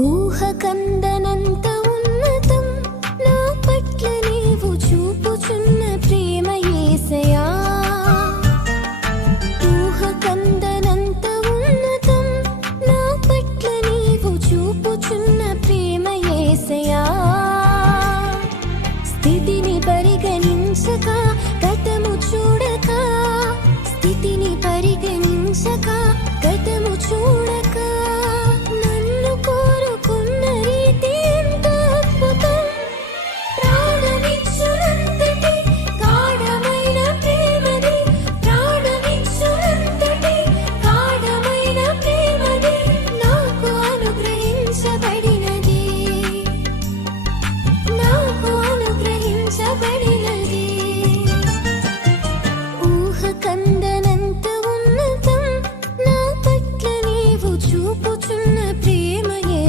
ఊహకందనంత ఉన్నతం నా పట్ల నీవు చూపుచున్న ప్రేమ యేసయ్యా. ఊహకందనంత ఉన్నతం నా పట్ల నీవు చూపుచున్న ప్రేమ యేసయ్యా. స్థితిని పరిగణించక గతము చూడక, స్థితిని పరిగణించక గతము చూడక నన్ను కోరుకున్న రీతి ఎంత అద్భుతం. ప్రాణమిచ్చునంతటి గాఢమైన ప్రేమది, ప్రాణమిచ్చునంతటి గాఢమైన ప్రేమది నాకు అనుగ్రహించబడి